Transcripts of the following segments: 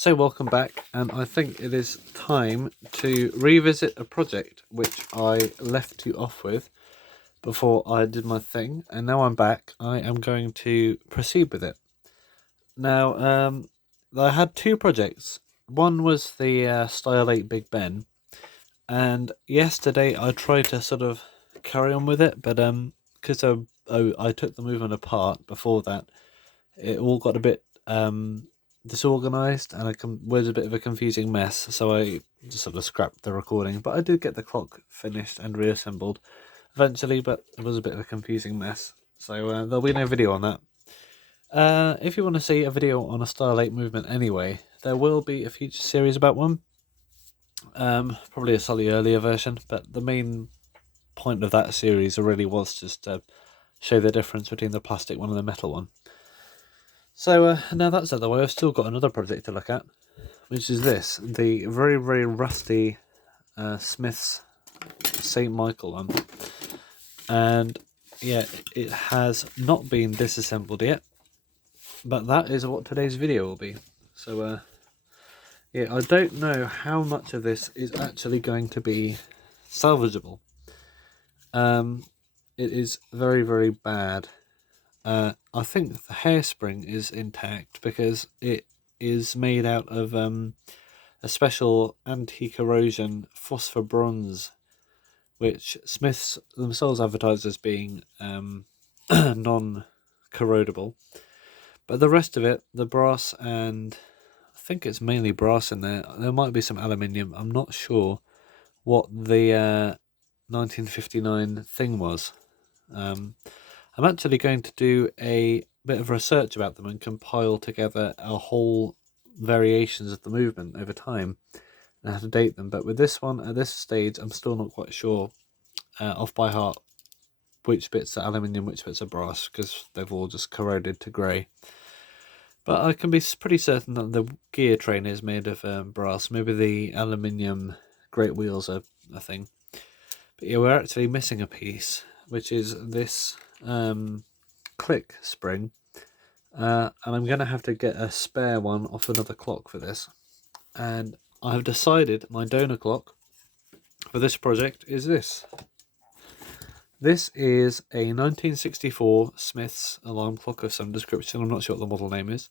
So welcome back, and I think it is time to revisit a project which I left you off with before I did my thing, and now I'm back. I am going to proceed with it. Now, I had two projects. One was the Style 8 Big Ben, and yesterday I tried to sort of carry on with it, but because I took the movement apart before that, it all got a bit disorganized and was a bit of a confusing mess. So I just sort of scrapped the recording, but I did get the clock finished and reassembled eventually. But it was a bit of a confusing mess, so there'll be no video on that. If you want to see a video on a Style 8 movement anyway, there will be a future series about one. Probably a slightly earlier version, but the main point of that series really was just to show the difference between the plastic one and the metal one. So now that's out of the way, I've still got another project to look at, which is the very, very rusty Smith's St. Michael one. And yeah, it has not been disassembled yet, but that is what today's video will be. So yeah, I don't know how much of this is actually going to be salvageable. It is very, very bad. I think the hairspring is intact because it is made out of a special anti-corrosion phosphor bronze, which Smiths themselves advertise as being non-corrodable. But the rest of it, the brass, and I think it's mainly brass in there. There might be some aluminium. I'm not sure what the 1959 thing was. I'm actually going to do a bit of research about them and compile together a whole variations of the movement over time and how to date them. But with this one, at this stage, I'm still not quite sure off by heart which bits are aluminium, which bits are brass, because they've all just corroded to grey. But I can be pretty certain that the gear train is made of brass. Maybe the aluminium great wheels are a thing. But yeah, we're actually missing a piece, which is this click spring, and I'm going to have to get a spare one off another clock for this. And I have decided my donor clock for this project is this. This is a 1964 Smith's alarm clock of some description. I'm not sure what the model name is.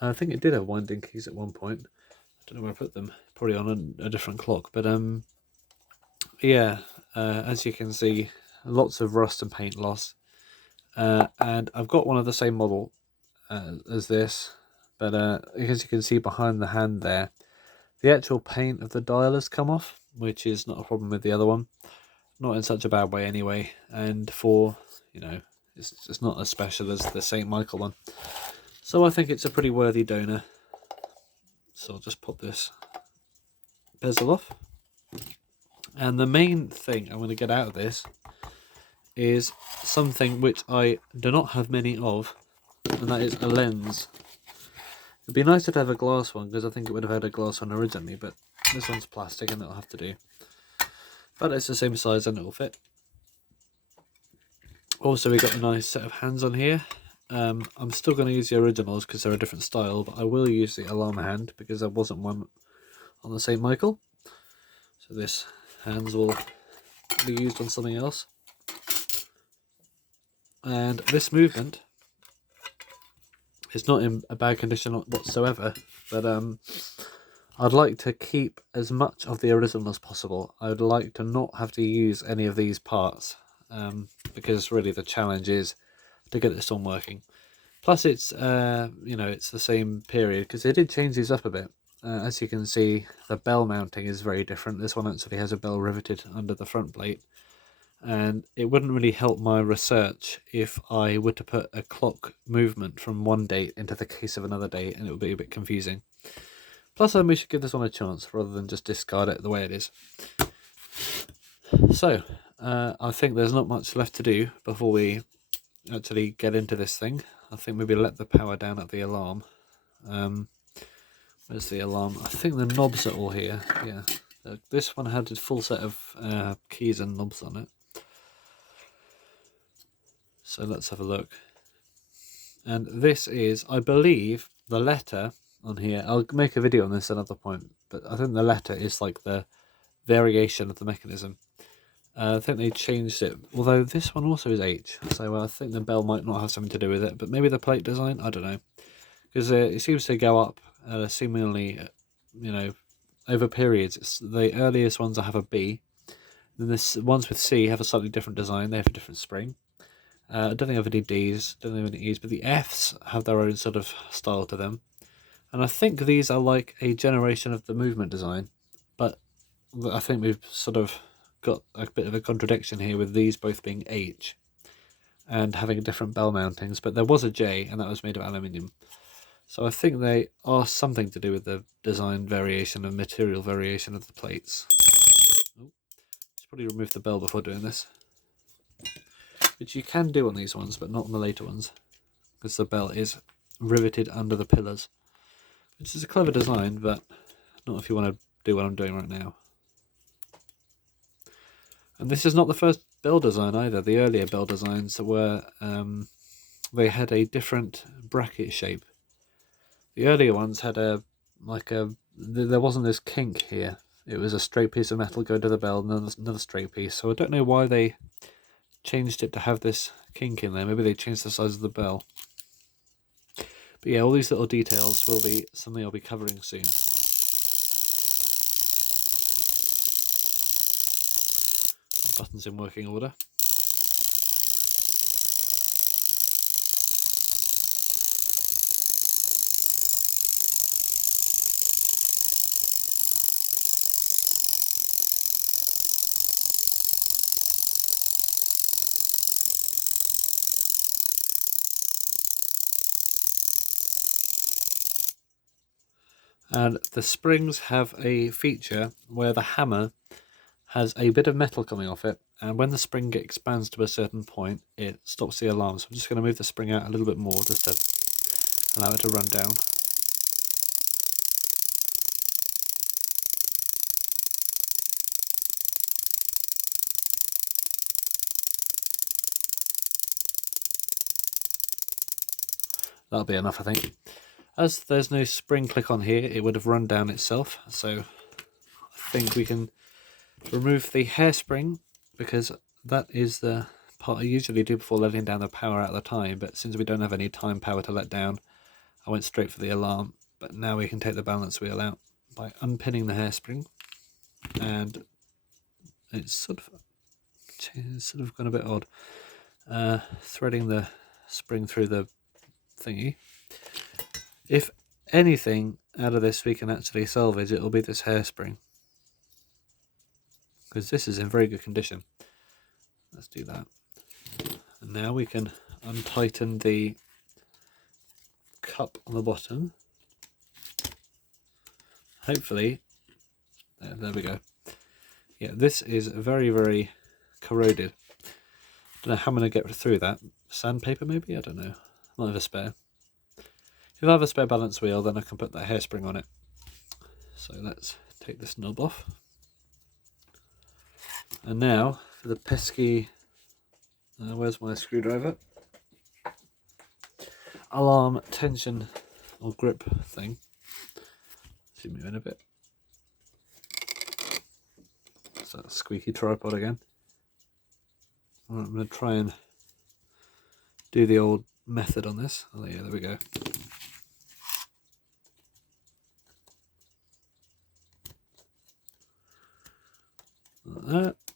I think it did have winding keys at one point. I don't know where I put them. Probably on a different clock. But yeah, as you can see, lots of rust and paint loss. And I've got one of the same model as this, but as you can see behind the hand there, the actual paint of the dial has come off, which is not a problem with the other one. Not in such a bad way anyway, and for, it's not as special as the St. Michael one. So I think it's a pretty worthy donor. So I'll just pop this bezel off. And the main thing I'm going to get out of this is something which I do not have many of, and that is a lens. It'd be nicer to have a glass one, because I think it would have had a glass one originally, but this one's plastic and it'll have to do. But it's the same size and it'll fit. Also, we got a nice set of hands on here. I'm still going to use the originals because they're a different style, but I will use the alarm hand because there wasn't one on the St. Michael. So this hands will be used on something else. And this movement is not in a bad condition whatsoever, but I'd like to keep as much of the original as possible. I'd like to not have to use any of these parts, because really the challenge is to get this one working. Plus it's, it's the same period, because they did change these up a bit. As you can see, the bell mounting is very different. This one actually has a bell riveted under the front plate. And it wouldn't really help my research if I were to put a clock movement from one date into the case of another date, and it would be a bit confusing. Plus, we should give this one a chance rather than just discard it the way it is. So, I think there's not much left to do before we actually get into this thing. I think maybe let the power down at the alarm. Where's the alarm? I think the knobs are all here. Yeah, this one had a full set of keys and knobs on it. So let's have a look. And this is, I believe, the letter on here. I'll make a video on this at another point, but I think the letter is like the variation of the mechanism. I think they changed it, although this one also is H, so I think the bell might not have something to do with it, but maybe the plate design, I don't know. Because it seems to go up seemingly, over periods. The earliest ones have a B, then the ones with C have a slightly different design, they have a different spring. I don't think I have any Ds, don't think I have any E's, but the Fs have their own sort of style to them. And I think these are like a generation of the movement design, but I think we've sort of got a bit of a contradiction here with these both being H and having different bell mountings, but there was a J and that was made of aluminium. So I think they are something to do with the design variation and material variation of the plates. Oh, let's probably remove the bell before doing this, which you can do on these ones, but not on the later ones, because the bell is riveted under the pillars, which is a clever design, but not if you want to do what I'm doing right now. And this is not the first bell design either. The earlier bell designs were, they had a different bracket shape. The earlier ones had there wasn't this kink here. It was a straight piece of metal going to the bell and then another straight piece. So I don't know why they changed it to have this kink in there. Maybe they changed the size of the bell. But yeah, all these little details will be something I'll be covering soon. Buttons in working order. And the springs have a feature where the hammer has a bit of metal coming off it, and when the spring expands to a certain point, it stops the alarm. So I'm just going to move the spring out a little bit more just to allow it to run down. That'll be enough, I think. As there's no spring click on here, it would have run down itself, so I think we can remove the hairspring, because that is the part I usually do before letting down the power at the time, but since we don't have any time power to let down, I went straight for the alarm. But now we can take the balance wheel out by unpinning the hairspring, and it's sort of gone a bit odd. Threading the spring through the thingy. If anything out of this we can actually salvage, it'll be this hairspring, because this is in very good condition. Let's do that. And now we can untighten the cup on the bottom. Hopefully, there we go. Yeah, this is very, very corroded. Don't know how I'm going to get through that. Sandpaper maybe? I don't know. I might have a spare. If I have a spare balance wheel, then I can put that hairspring on it. So let's take this knob off. And now for the pesky, where's my screwdriver? Alarm tension or grip thing. Zoom you in a bit. It's that squeaky tripod again. I'm going to try and do the old method on this. Oh yeah, there we go.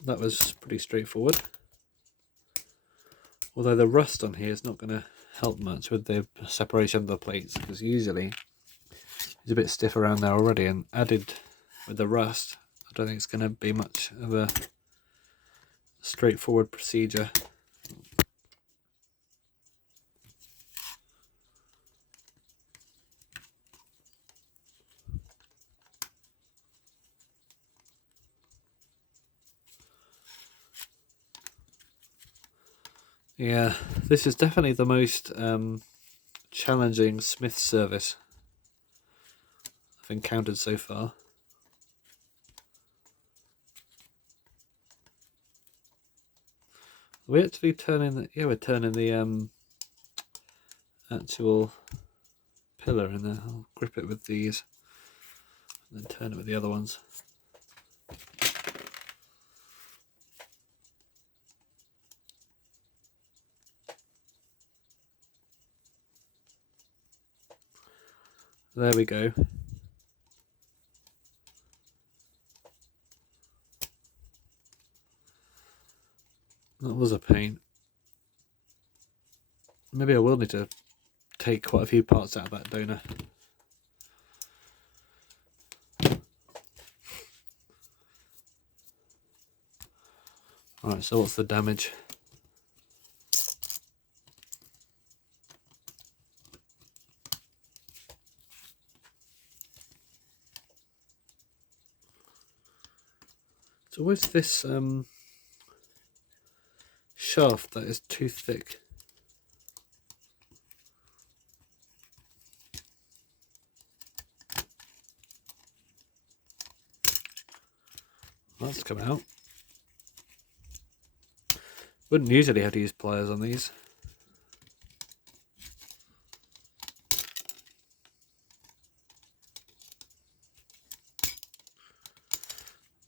That was pretty straightforward. Although the rust on here is not going to help much with the separation of the plates, because usually it's a bit stiff around there already, and added with the rust, I don't think it's going to be much of a straightforward procedure. Yeah, this is definitely the most challenging smith service I've encountered so far. Are we actually turning the, yeah, we're turning the actual pillar in there. I'll grip it with these and then turn it with the other ones. There we go. That was a pain. Maybe I will need to take quite a few parts out of that donor. Alright, so what's the damage? It's always this shaft that is too thick. That's come out. Wouldn't usually have to use pliers on these.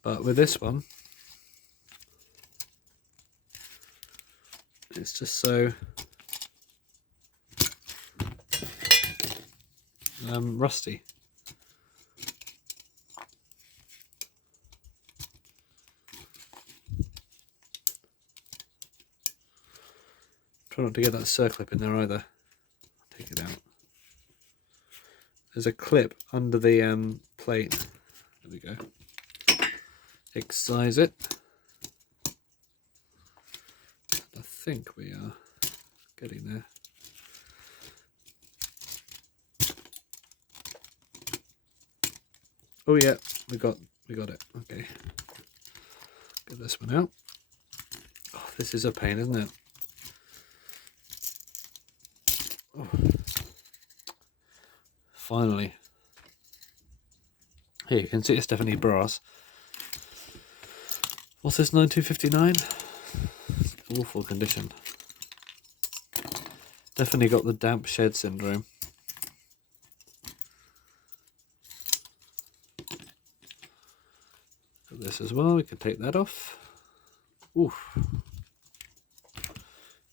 But with this one, it's just so rusty. Try not to get that circlip in there either. Take it out. There's a clip under the plate. There we go. Excise it. I think we are getting there. Oh yeah, we got it. Okay. Get this one out. Oh, this is a pain, isn't it? Oh. Finally. Here you can see it's definitely brass. What's this, 9259? Awful condition. Definitely got the damp shed syndrome. Got this as well, we can take that off. Oof.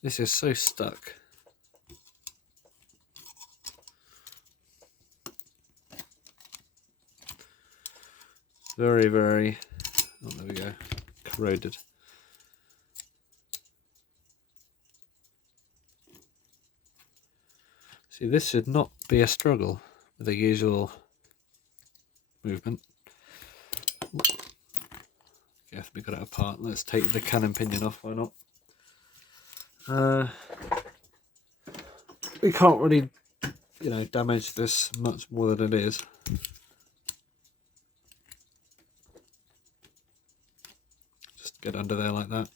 This is so stuck. Very, very, oh there we go, corroded. See, this should not be a struggle with the usual movement. Yes, we got it apart. Let's take the cannon pinion off, why not? We can't really, damage this much more than it is. Just get under there like that.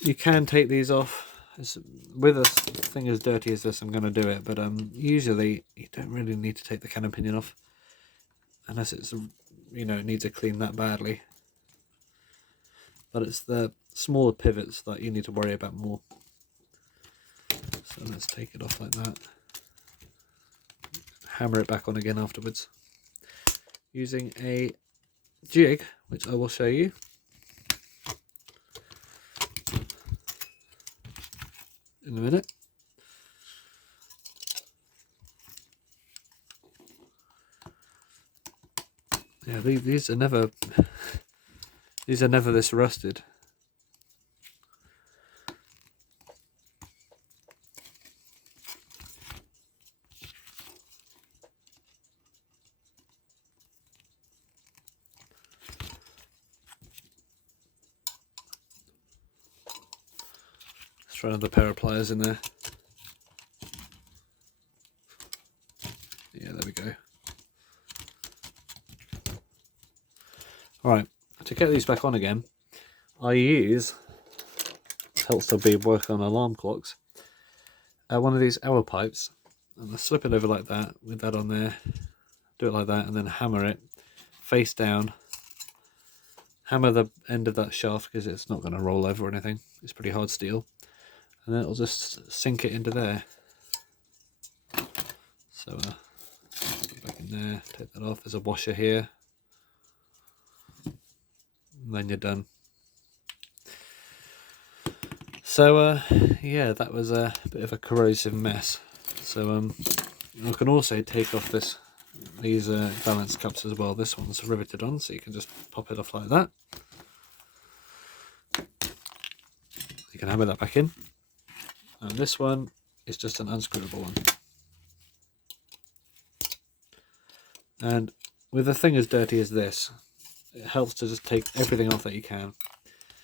You can take these off. With a thing as dirty as this, I'm going to do it, but usually you don't really need to take the cannon pinion off unless it's, it needs a clean that badly. But it's the smaller pivots that you need to worry about more. So let's take it off like that. Hammer it back on again afterwards using a jig, which I will show you. In a minute. Yeah, these are never this rusted. Let's try another pair of pliers in there. Yeah, there we go. Alright, to get these back on again, I use, it helps to be work on alarm clocks, one of these hour pipes, and I slip it over like that, with that on there, do it like that, and then hammer it face down, hammer the end of that shaft because it's not going to roll over or anything, it's pretty hard steel, and then it'll just sink it into there. So put it back in there, take that off. There's a washer here, and then you're done. So yeah, that was a bit of a corrosive mess. So I can also take off these balance cups as well. This one's riveted on, so you can just pop it off like that. You can hammer that back in. And this one is just an unscrewable one. And with a thing as dirty as this, it helps to just take everything off that you can.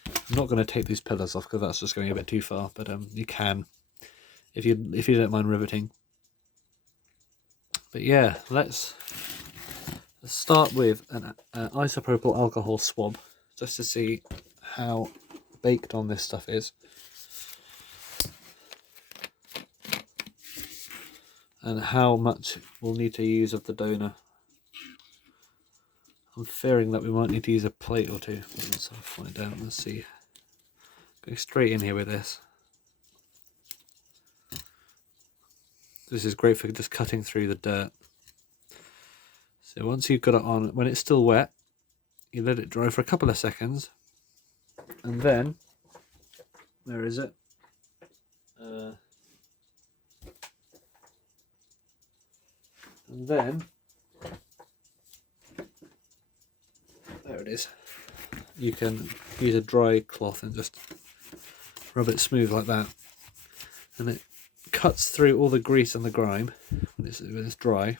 I'm not going to take these pillars off because that's just going a bit too far, but you can if you don't mind riveting. But yeah, let's start with an isopropyl alcohol swab just to see how baked on this stuff is and how much we'll need to use of the donor. I'm fearing that we might need to use a plate or two. Let's find out. Let's see. Go straight in here with this. This is great for just cutting through the dirt. So once you've got it on, when it's still wet, you let it dry for a couple of seconds, and then, where is it? And then, there it is. You can use a dry cloth and just rub it smooth like that, and it cuts through all the grease and the grime when it's dry,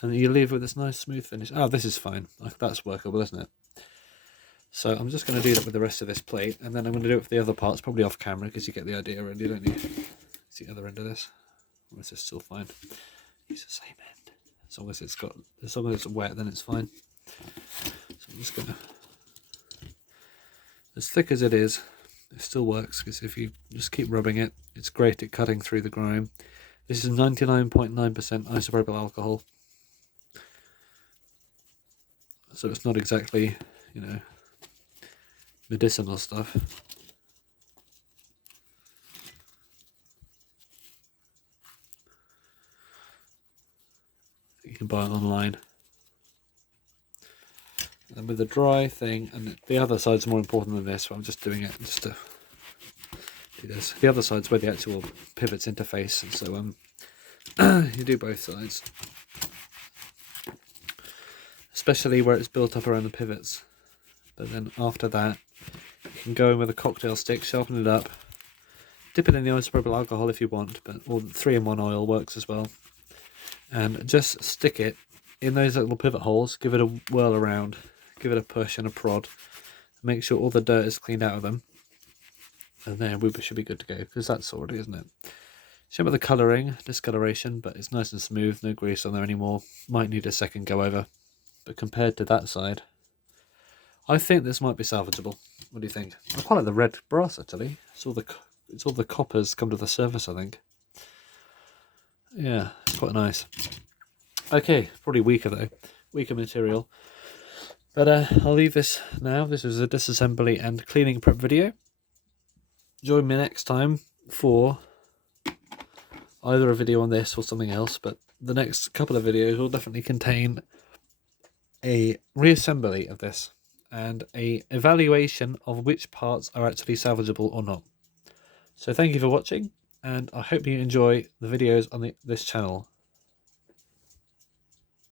and you leave with this nice smooth finish. Oh, this is fine. That's workable, isn't it? So I'm just going to do that with the rest of this plate, and then I'm going to do it for the other parts, probably off camera, because you get the idea already, don't you? It's the other end of this. Or is this still fine? Use the same end. As long as it's wet, then it's fine. So I'm just going to, as thick as it is, it still works, because if you just keep rubbing it, it's great at cutting through the grime. This is 99.9% isopropyl alcohol. So it's not exactly, medicinal stuff. You can buy it online. And with the dry thing, and the other side's more important than this, but I'm just doing it just to do this. The other side's where the actual pivots interface, and so you do both sides. Especially where it's built up around the pivots. But then after that, you can go in with a cocktail stick, sharpen it up, dip it in the isopropyl alcohol if you want, but or 3-in-1 oil works as well. And just stick it in those little pivot holes, give it a whirl around, give it a push and a prod, make sure all the dirt is cleaned out of them, and then we should be good to go, because that's sorted, isn't it? Shame about the colouring, discoloration, but it's nice and smooth, no grease on there anymore. Might need a second go over, but compared to that side, I think this might be salvageable. What do you think? I quite like the red brass actually. It's all the coppers come to the surface, I think. Yeah, it's quite nice. Okay, probably weaker though, weaker material. But I'll leave this now. This was a disassembly and cleaning prep video. Join me next time for either a video on this or something else, but the next couple of videos will definitely contain a reassembly of this and a evaluation of which parts are actually salvageable or not. So thank you for watching, and I hope you enjoy the videos on this channel.